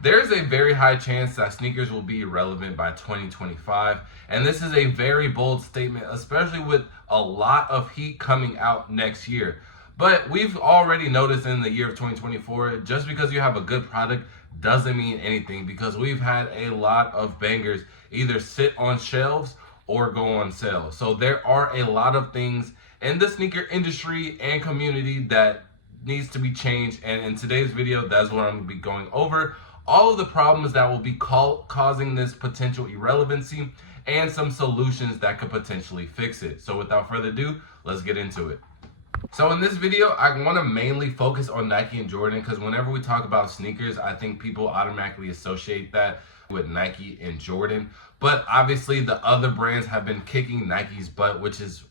There's a very high chance that sneakers will be irrelevant by 2025, and this is a very bold statement, especially with a lot of heat coming out next year. But we've already noticed in the year of 2024, just because you have a good product doesn't mean anything, because we've had a lot of bangers either sit on shelves or go on sale. So there are a lot of things in the sneaker industry and community that needs to be changed, and in today's video, that's what I'm going to be going over. All of the problems that will be causing this potential irrelevancy and some solutions that could potentially fix it. So without further ado, let's get into it. So in this video, I want to mainly focus on Nike and Jordan, because whenever we talk about sneakers, I think people automatically associate that with Nike and Jordan. But obviously the other brands have been kicking Nike's butt, which is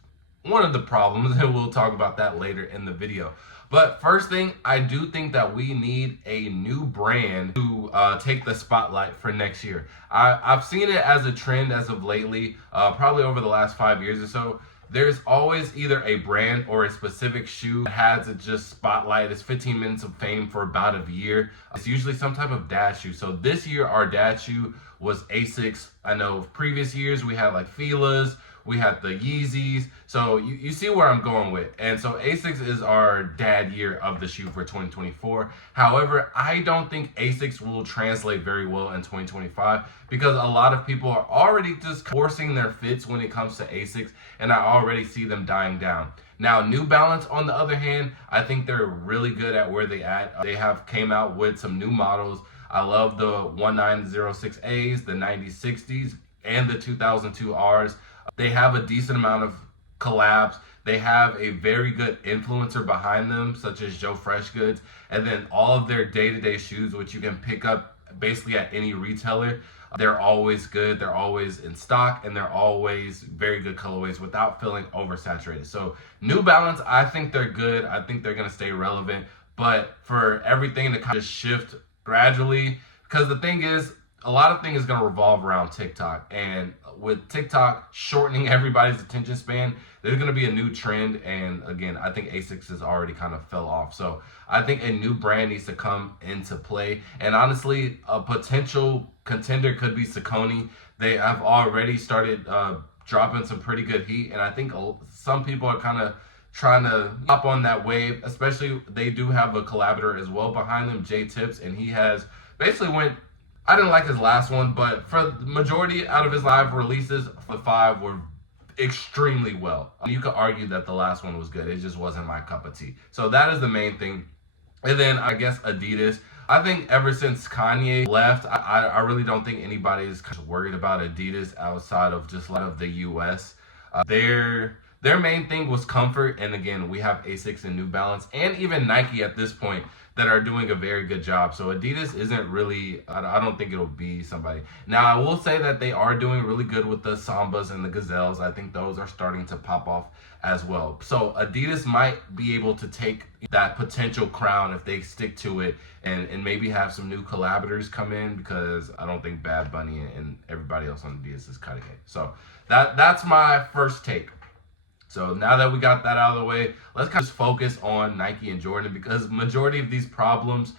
one of the problems, and we'll talk about that later in the video. But first thing, I do think that we need a new brand to take the spotlight for next year. I've seen it as a trend as of lately, probably over the last 5 years or so. There's always either a brand or a specific shoe that has it just spotlight. It's 15 minutes of fame for about a year. It's usually some type of dad shoe. So this year, our dad shoe was Asics. I know previous years we had like Fila's, we had the Yeezys. So you see where I'm going with. And so Asics is our dad year of the shoe for 2024. However, I don't think Asics will translate very well in 2025, because a lot of people are already just forcing their fits when it comes to Asics, and I already see them dying down. Now, New Balance, on the other hand, I think they're really good at where they at. They have came out with some new models. I love the 1906As, the 9060s, and the 2002 Rs. They have a decent amount of collabs. They have a very good influencer behind them, such as Joe Freshgoods, and then all of their day-to-day shoes, which you can pick up basically at any retailer. They're always good, they're always in stock, and they're always very good colorways without feeling oversaturated. So New Balance, I think they're good. I think they're going to stay relevant, but for everything to kind of shift gradually, because the thing is, a lot of things is going to revolve around TikTok, and with TikTok shortening everybody's attention span, there's going to be a new trend. And again, I think Asics has already kind of fell off. So I think a new brand needs to come into play. And honestly, a potential contender could be Saucony. They have already started dropping some pretty good heat, and I think some people are kind of trying to hop on that wave. Especially, they do have a collaborator as well behind them, J Tips, and he has basically went. I didn't like his last one, but for the majority out of his live releases, the 5 were extremely well. You could argue that the last one was good. It just wasn't my cup of tea. So that is the main thing. And then I guess Adidas. I think ever since Kanye left, I really don't think anybody is worried about Adidas outside of just a lot of the US. Their main thing was comfort, and again, we have Asics and New Balance, and even Nike at this point, that are doing a very good job. So Adidas isn't really, I don't think it'll be somebody. Now, I will say that they are doing really good with the Sambas and the Gazelles. I think those are starting to pop off as well. So Adidas might be able to take that potential crown if they stick to it, and maybe have some new collaborators come in, because I don't think Bad Bunny and everybody else on Adidas is cutting it. So that's my first take. So now that we got that out of the way, let's kind of focus on Nike and Jordan, because majority of these problems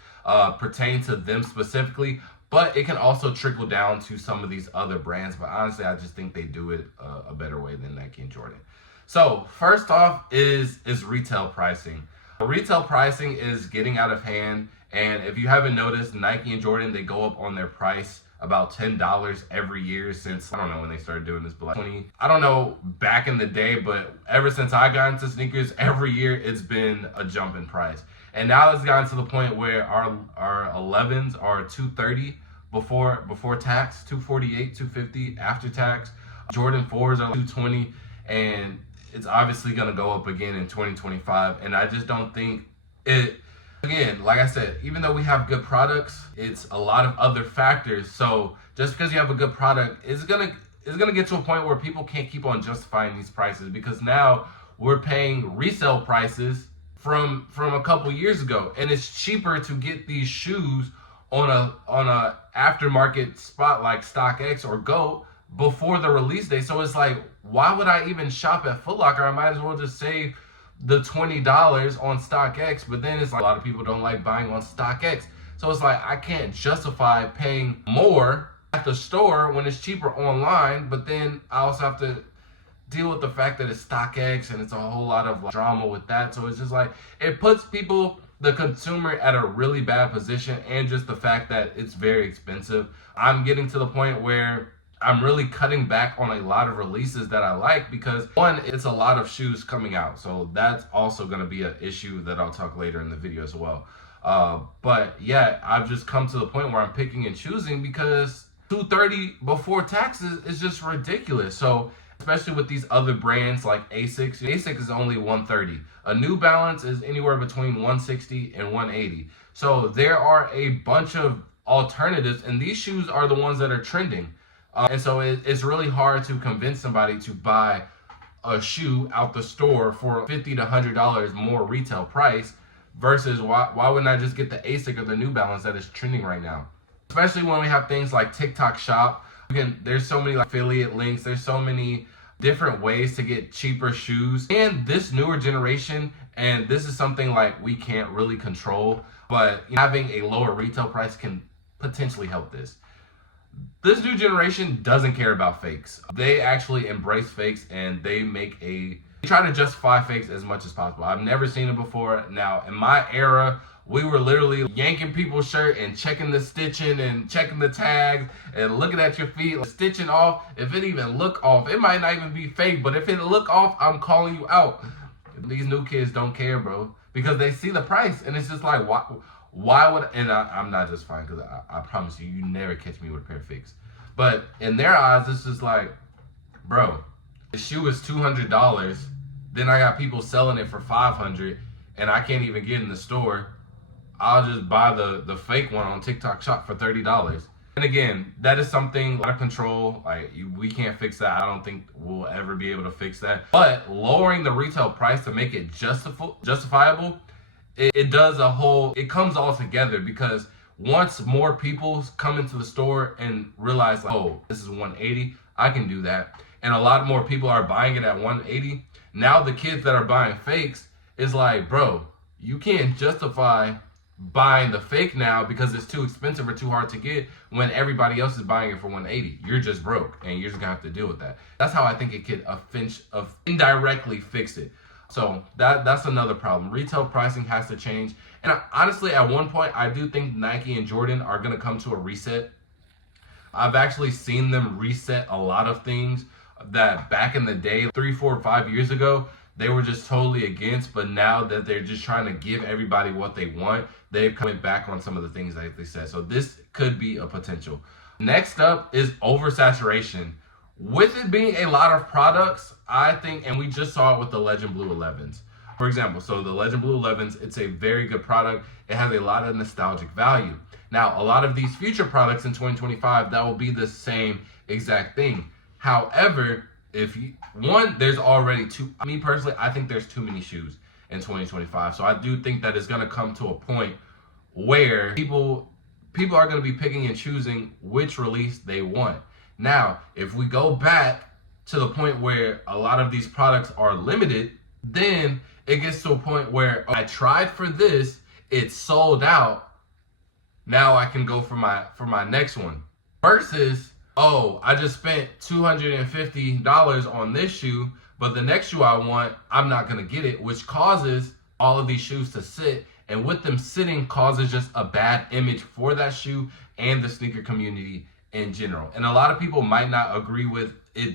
pertain to them specifically, but it can also trickle down to some of these other brands. But honestly, I just think they do it a better way than Nike and Jordan. So first off is retail pricing. Retail pricing is getting out of hand, and if you haven't noticed, Nike and Jordan, they go up on their price about $10 every year since, I don't know when they started doing this, but like 20, I don't know back in the day, but ever since I got into sneakers, every year it's been a jump in price. And now it's gotten to the point where our 11s are $230 before tax, $248, $250 after tax. Jordan 4s are $220, and it's obviously going to go up again in 2025. And I just don't think it. Again, like I said, even though we have good products, it's a lot of other factors. So just because you have a good product, it's gonna get to a point where people can't keep on justifying these prices, because now we're paying resale prices from a couple years ago, and it's cheaper to get these shoes on a aftermarket spot like StockX or Go before the release date. So it's like, why would I even shop at Foot Locker? I might as well just save the $20 on StockX. But then it's like, a lot of people don't like buying on StockX. So it's like I can't justify paying more at the store when it's cheaper online, but then I also have to deal with the fact that it's StockX and it's a whole lot of drama with that. So it's just like it puts people, the consumer, at a really bad position, and just the fact that it's very expensive. I'm getting to the point where I'm really cutting back on a lot of releases that I like because one, it's a lot of shoes coming out. So that's also going to be an issue that I'll talk later in the video as well. But yeah, I've just come to the point where I'm picking and choosing because $230 before taxes is just ridiculous. So especially with these other brands like Asics. Asics is only $130. A New Balance is anywhere between $160 and $180. So there are a bunch of alternatives, and these shoes are the ones that are trending. And so it's really hard to convince somebody to buy a shoe out the store for $50 to $100 more retail price versus why wouldn't I just get the Asic or the New Balance that is trending right now? Especially when we have things like TikTok Shop. Again, there's so many affiliate links. There's so many different ways to get cheaper shoes. And this newer generation, and this is something like we can't really control, but having a lower retail price can potentially help this. This new generation doesn't care about fakes. They actually embrace fakes, and they try to justify fakes as much as possible. I've never seen it before. Now, in my era, we were literally yanking people's shirt and checking the stitching and checking the tags and looking at your feet, stitching off. If it even look off, it might not even be fake, but if it look off, I'm calling you out. These new kids don't care, bro, because they see the price, and it's just like, why would, and I'm not just fine, because I promise you never catch me with a pair of fakes. But in their eyes, it's just like, bro, the shoe is $200. Then I got people selling it for $500, and I can't even get in the store. I'll just buy the fake one on TikTok Shop for $30. And again, that is something out of control. Like, we can't fix that. I don't think we'll ever be able to fix that. But lowering the retail price to make it justifiable, it comes all together, because once more people come into the store and realize, like, oh, this is $180, I can do that. And a lot more people are buying it at $180. Now the kids that are buying fakes is like, bro, you can't justify buying the fake now because it's too expensive or too hard to get when everybody else is buying it for $180. You're just broke, and you're just gonna have to deal with that. That's how I think it could indirectly fix it. So that's another problem. Retail pricing has to change. And honestly, at one point, I do think Nike and Jordan are gonna come to a reset. I've actually seen them reset a lot of things that back in the day, 3, 4, 5 years ago, they were just totally against, but now that they're just trying to give everybody what they want, they've come back on some of the things that they said. So this could be a potential. Next up is oversaturation. With it being a lot of products, I think, and we just saw it with the Legend Blue 11s. For example, so the Legend Blue 11s, it's a very good product. It has a lot of nostalgic value. Now, a lot of these future products in 2025, that will be the same exact thing. However, there's already me personally, I think there's too many shoes in 2025. So I do think that it's going to come to a point where people are going to be picking and choosing which release they want. Now, if we go back to the point where a lot of these products are limited, then it gets to a point where I tried for this, it's sold out. Now I can go for my next one. Versus, oh, I just spent $250 on this shoe, but the next shoe I want, I'm not going to get it, which causes all of these shoes to sit. And with them sitting causes just a bad image for that shoe and the sneaker community in general. And a lot of people might not agree with it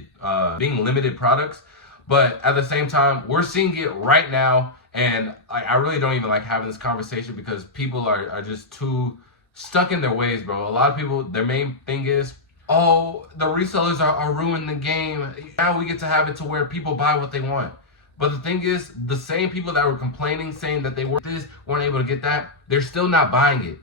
being limited products, but at the same time, we're seeing it right now. And I really don't even like having this conversation because people are just too stuck in their ways, bro. A lot of people, their main thing is, oh, the resellers are ruining the game. Now we get to have it to where people buy what they want. But the thing is, the same people that were complaining, saying that they weren't able to get that, they're still not buying it.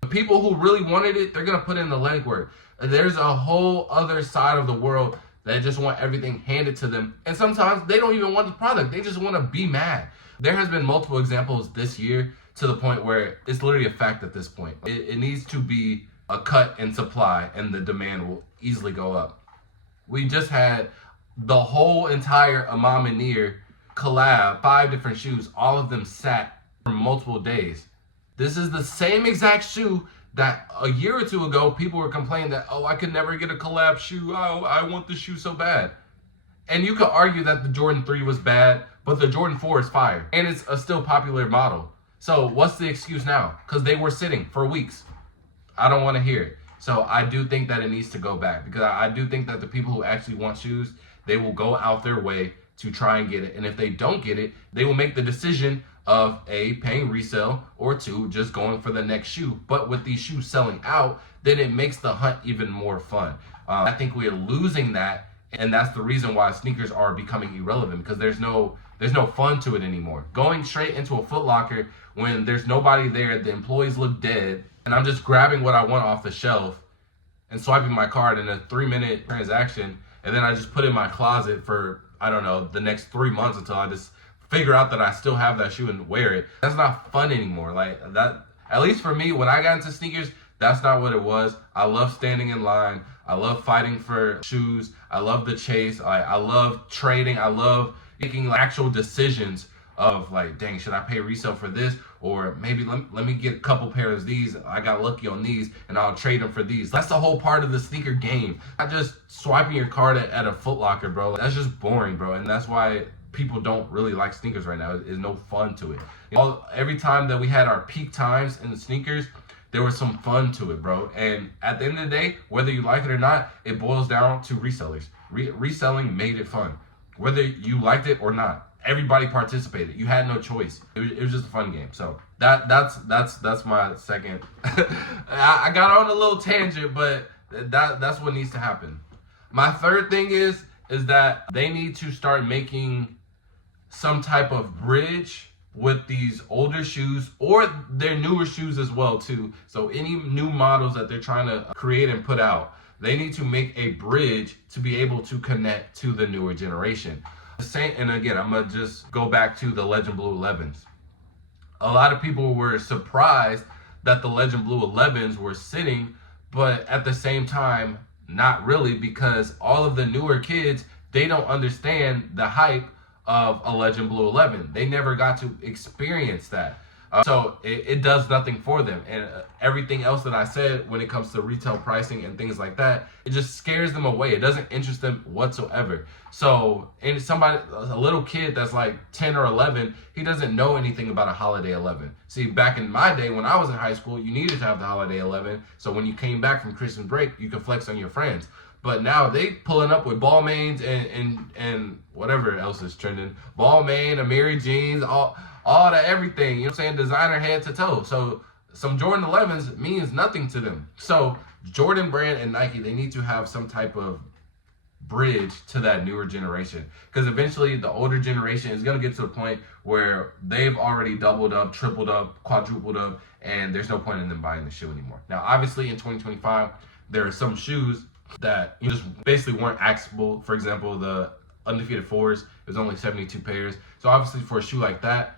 The people who really wanted it, they're going to put in the legwork. There's a whole other side of the world that just want everything handed to them. And sometimes they don't even want the product. They just want to be mad. There has been multiple examples this year to the point where it's literally a fact at this point. It needs to be a cut in supply and the demand will easily go up. We just had the whole entire Imam and Neer collab, 5 different shoes, all of them sat for multiple days. This is the same exact shoe that a year or two ago people were complaining that, oh, I could never get a collab shoe. Oh, I want the shoe so bad. And you could argue that the Jordan 3 was bad, but the Jordan 4 is fire. And it's a still popular model. So what's the excuse now? Because they were sitting for weeks. I don't want to hear it. So I do think that it needs to go back, because I do think that the people who actually want shoes, they will go out their way to try and get it. And if they don't get it, they will make the decision of A, paying resale, or 2, just going for the next shoe. But with these shoes selling out, then it makes the hunt even more fun. I think we're losing that, and that's the reason why sneakers are becoming irrelevant, because there's no fun to it anymore. Going straight into a Foot Locker when there's nobody there, the employees look dead, and I'm just grabbing what I want off the shelf and swiping my card in a 3-minute transaction, and then I just put it in my closet for, I don't know, the next 3 months until I just figure out that I still have that shoe and wear it. That's not fun anymore. Like that, at least for me, when I got into sneakers, that's not what it was. I love standing in line. I love fighting for shoes. I love the chase. I love trading. I love making actual decisions of like, dang, should I pay resale for this? Or maybe let me get a couple pairs of these. I got lucky on these and I'll trade them for these. That's the whole part of the sneaker game. Not just swiping your card at a Foot Locker, bro. That's just boring, bro. And that's why people don't really like sneakers right now. There's no fun to it. Every time that we had our peak times in the sneakers, there was some fun to it, bro. And at the end of the day, whether you like it or not, it boils down to resellers. Reselling made it fun. Whether you liked it or not, everybody participated. You had no choice. It was just a fun game. So that's my second. I got on a little tangent, but that's what needs to happen. My third thing is that they need to start making some type of bridge with these older shoes, or their newer shoes as well too. So any new models that they're trying to create and put out, they need to make a bridge to be able to connect to the newer generation. And again, I'm gonna just go back to the Legend Blue 11s. A lot of people were surprised that the Legend Blue 11s were sitting, but at the same time, not really, because all of the newer kids, they don't understand the hype of a Legend Blue 11. They never got to experience that. So it does nothing for them. And everything else that I said when it comes to retail pricing and things like that, it just scares them away. It doesn't interest them whatsoever. So, and a little kid that's like 10 or 11, he doesn't know anything about a Holiday 11. See, back in my day when I was in high school, you needed to have the Holiday 11. So when you came back from Christmas break, you could flex on your friends. But now they pulling up with Balmains and whatever else is trending. Balmain, Amiri jeans, all that everything, you know what I'm saying? Designer head to toe. So some Jordan 11s means nothing to them. So Jordan Brand and Nike, they need to have some type of bridge to that newer generation. Because eventually the older generation is going to get to the point where they've already doubled up, tripled up, quadrupled up, and there's no point in them buying the shoe anymore. Now, obviously in 2025, there are some shoes that just basically weren't accessible. For example, the Undefeated 4s, it was only 72 pairs. So obviously for a shoe like that,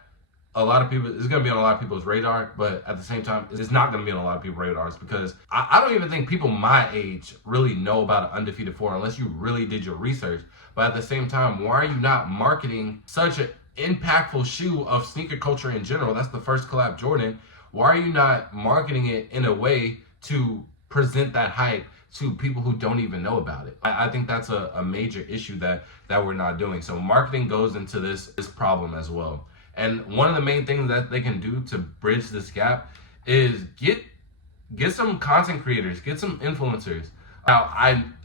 a lot of people, it's going to be on a lot of people's radar, but at the same time, it's not going to be on a lot of people's radars, because I don't even think people my age really know about an Undefeated 4 unless you really did your research. But at the same time, why are you not marketing such an impactful shoe of sneaker culture in general? That's the first collab Jordan. Why are you not marketing it in a way to present that hype to people who don't even know about it? I think that's a major issue that we're not doing. So marketing goes into this problem as well. And one of the main things that they can do to bridge this gap is get some content creators, get some influencers. Now,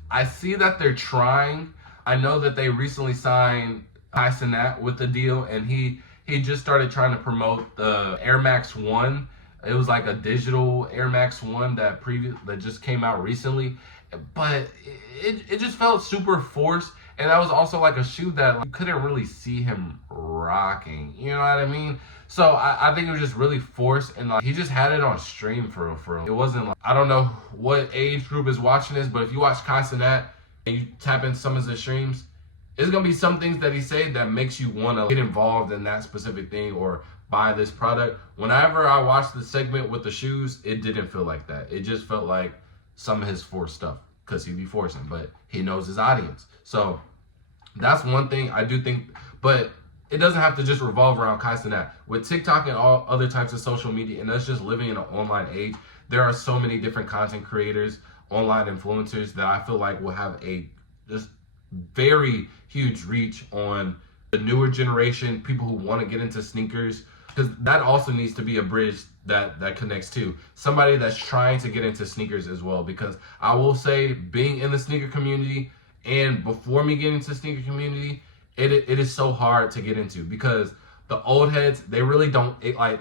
I see that they're trying. I know that they recently signed Kai Cenat with the deal, and he just started trying to promote the Air Max 1. It was like a digital Air Max 1 that just came out recently, but it just felt super forced. And that was also like a shoe that you couldn't really see him rocking. You know what I mean? So I think it was just really forced, and like he just had it on stream for real. It wasn't like, I don't know what age group is watching this, but if you watch Kai Cenat and you tap into some of his streams, it's gonna be some things that he said that makes you want to get involved in that specific thing or buy this product. Whenever I watched the segment with the shoes, it didn't feel like that. It just felt like some of his forced stuff, because he'd be forcing, but he knows his audience. So that's one thing I do think. But it doesn't have to just revolve around Kai Cenat. With TikTok and all other types of social media, and us just living in an online age, there are so many different content creators, online influencers that I feel like will have a just very huge reach on the newer generation, people who want to get into sneakers, because that also needs to be a bridge that connects to somebody that's trying to get into sneakers as well. Because I will say, being in the sneaker community and before me getting into the sneaker community, it is so hard to get into, because the old heads, they really don't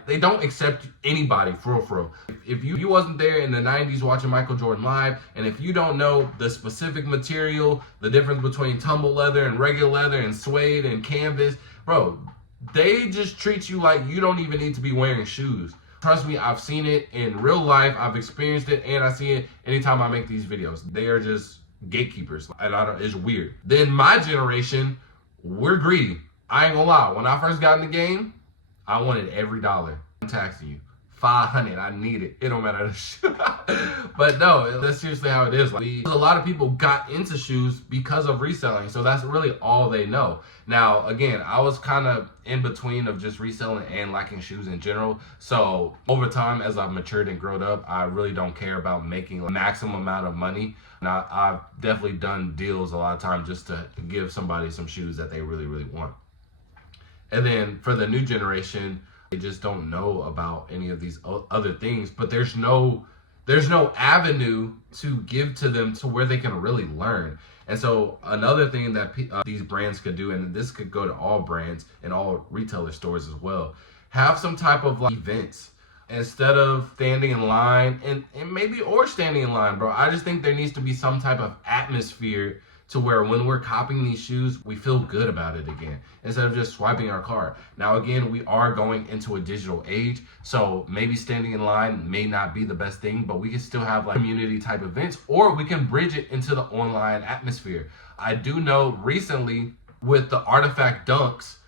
they don't accept anybody for real. If you wasn't there in the 90s watching Michael Jordan live, and if you don't know the specific material, the difference between tumble leather and regular leather and suede and canvas, bro, they just treat you like you don't even need to be wearing shoes. Trust me, I've seen it in real life, I've experienced it, and I see it anytime I make these videos. They are just gatekeepers, and it's weird. Then my generation, we're greedy. I ain't gonna lie, when I first got in the game, I wanted every dollar. I'm taxing you. 500, I need it. It don't matter. But no, that's seriously how it is. Like, a lot of people got into shoes because of reselling, so that's really all they know. Now, again, I was kind of in between of just reselling and liking shoes in general. So over time, as I've matured and grown up, I really don't care about making a maximum amount of money. Now, I've definitely done deals a lot of times just to give somebody some shoes that they really, really want. And then for the new generation, they just don't know about any of these other things, but there's no avenue to give to them to where they can really learn. And so another thing that these brands could do, and this could go to all brands and all retailer stores as well, have some type of like events instead of standing in line and maybe or standing in line, bro. I just think there needs to be some type of atmosphere to where when we're copying these shoes, we feel good about it again, instead of just swiping our card. Now, again, we are going into a digital age, so maybe standing in line may not be the best thing, but we can still have like community type events, or we can bridge it into the online atmosphere. I do know recently with the Artifact Dunks,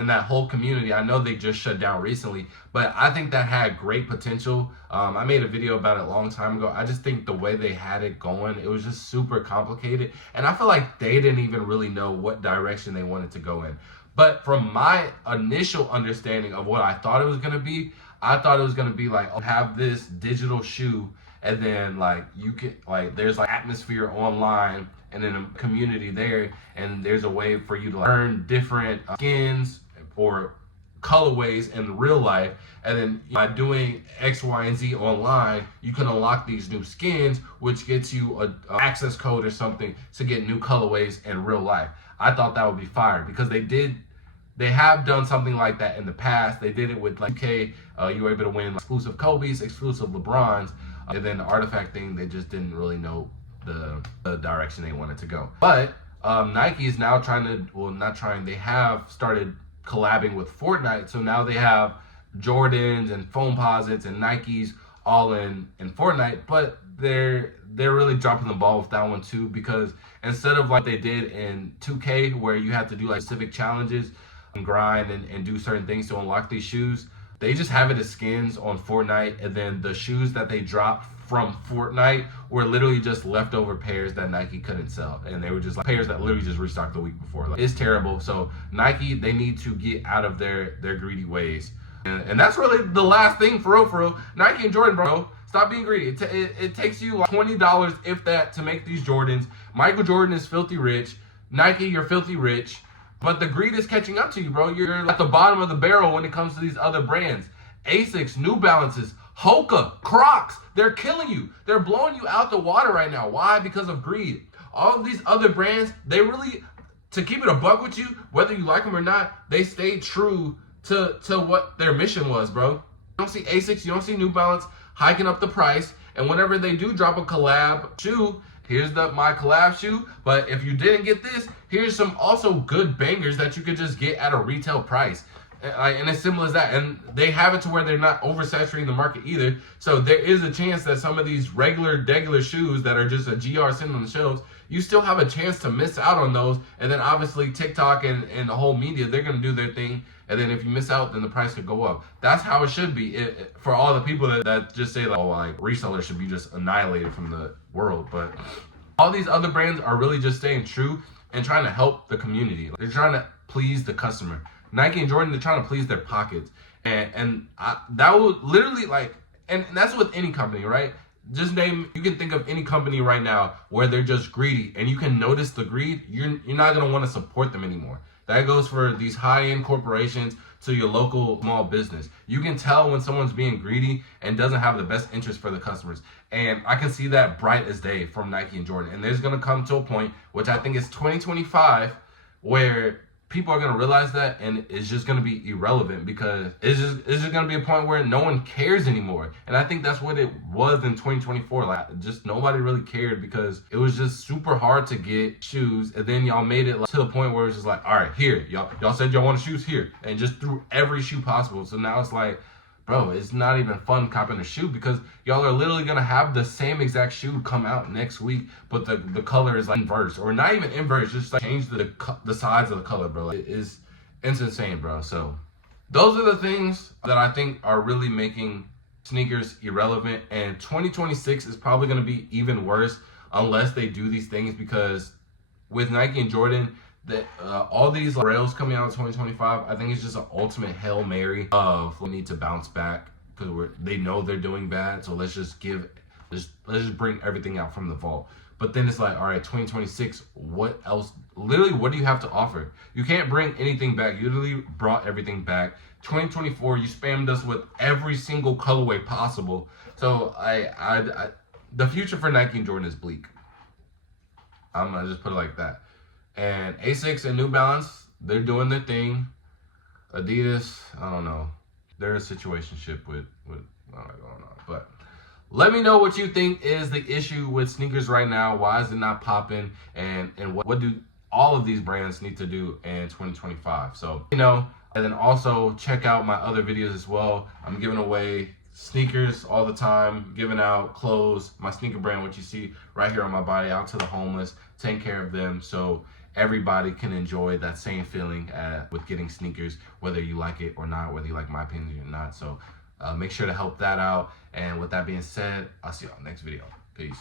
in that whole community, I know they just shut down recently, but I think that had great potential. I made a video about it a long time ago. I just think the way they had it going, it was just super complicated, and I feel like they didn't even really know what direction they wanted to go in. But from my initial understanding of what I thought it was going to be, I thought it was going to be like, have this digital shoe, and then like you can like there's like atmosphere online and then a community there, and there's a way for you to like earn different skins or colorways in real life, and then by doing X, Y, and Z online, you can unlock these new skins, which gets you a access code or something to get new colorways in real life. I thought that would be fire, because they have done something like that in the past. They did it with like UK. You were able to win like, exclusive Kobe's, exclusive LeBron's, and then the Artifact thing, they just didn't really know the direction they wanted to go. But Nike is now trying to, well, not trying, they have started collabing with Fortnite. So now they have Jordans and Foamposites and Nikes all in Fortnite, but they're really dropping the ball with that one too, because instead of like they did in 2K where you had to do like specific challenges and grind and do certain things to unlock these shoes, they just have it as skins on Fortnite, and then the shoes that they dropped from Fortnite were literally just leftover pairs that Nike couldn't sell, and they were just like pairs that literally just restocked the week before. Like, it's terrible. So Nike, they need to get out of their greedy ways, and that's really the last thing for real. Nike and Jordan, bro, stop being greedy. It takes you like $20 if that to make these Jordans. Michael Jordan is filthy rich. Nike, you're filthy rich. But the greed is catching up to you, bro. You're at the bottom of the barrel when it comes to these other brands. Asics, New Balances, Hoka, Crocs, they're killing you. They're blowing you out the water right now. Why? Because of greed. All of these other brands, they really, to keep it a buck with you, whether you like them or not, they stayed true to what their mission was, bro. You don't see Asics, you don't see New Balance hiking up the price, and whenever they do drop a collab shoe, here's my collab shoe, but if you didn't get this, here's some also good bangers that you could just get at a retail price. And as simple as that. And they have it to where they're not oversaturating the market either. So there is a chance that some of these regular shoes that are just a GR sitting on the shelves, you still have a chance to miss out on those. And then obviously TikTok and the whole media, they're going to do their thing. And then if you miss out, then the price could go up. That's how it should be for all the people that just say, like, oh, like resellers should be just annihilated from the world. But all these other brands are really just staying true and trying to help the community. They're trying to please the customer. Nike and Jordan, they're trying to please their pockets. That would literally and that's with any company, right? Just name, you can think of any company right now where they're just greedy and you can notice the greed, you're not going to want to support them anymore. That goes for these high-end corporations to your local small business. You can tell when someone's being greedy and doesn't have the best interest for the customers. And I can see that bright as day from Nike and Jordan. And there's going to come to a point, which I think is 2025, where people are going to realize that, and it's just going to be irrelevant because it's just going to be a point where no one cares anymore. And I think that's what it was in 2024. Like, just nobody really cared because it was just super hard to get shoes. And then y'all made it to the point where it's just like, all right, here, y'all said y'all wanted shoes here, and just threw every shoe possible. So now it's like, bro, it's not even fun copping a shoe because y'all are literally gonna have the same exact shoe come out next week, but the color is like inverse, or not even inverse, just like change the sides of the color, bro. It's insane, bro. So those are the things that I think are really making sneakers irrelevant, and 2026 is probably gonna be even worse unless they do these things, because with Nike and Jordan, that all these rails coming out in 2025, I think it's just an ultimate Hail Mary of we need to bounce back because they know they're doing bad, so let's just bring everything out from the vault. But then it's like, all right, 2026, what else? Literally, what do you have to offer? You can't bring anything back. You literally brought everything back. 2024, you spammed us with every single colorway possible. So the future for Nike and Jordan is bleak. I'm gonna just put it like that. And Asics and New Balance, they're doing their thing. Adidas, I don't know. They're a situationship with going on. But let me know what you think is the issue with sneakers right now. Why is it not popping? And what do all of these brands need to do in 2025? So, and then also check out my other videos as well. I'm giving away sneakers all the time, giving out clothes, my sneaker brand, what you see right here on my body, out to the homeless, taking care of them. So everybody can enjoy that same feeling with getting sneakers, whether you like it or not, whether you like my opinion or not. So make sure to help that out. And with that being said, I'll see y'all next video. Peace.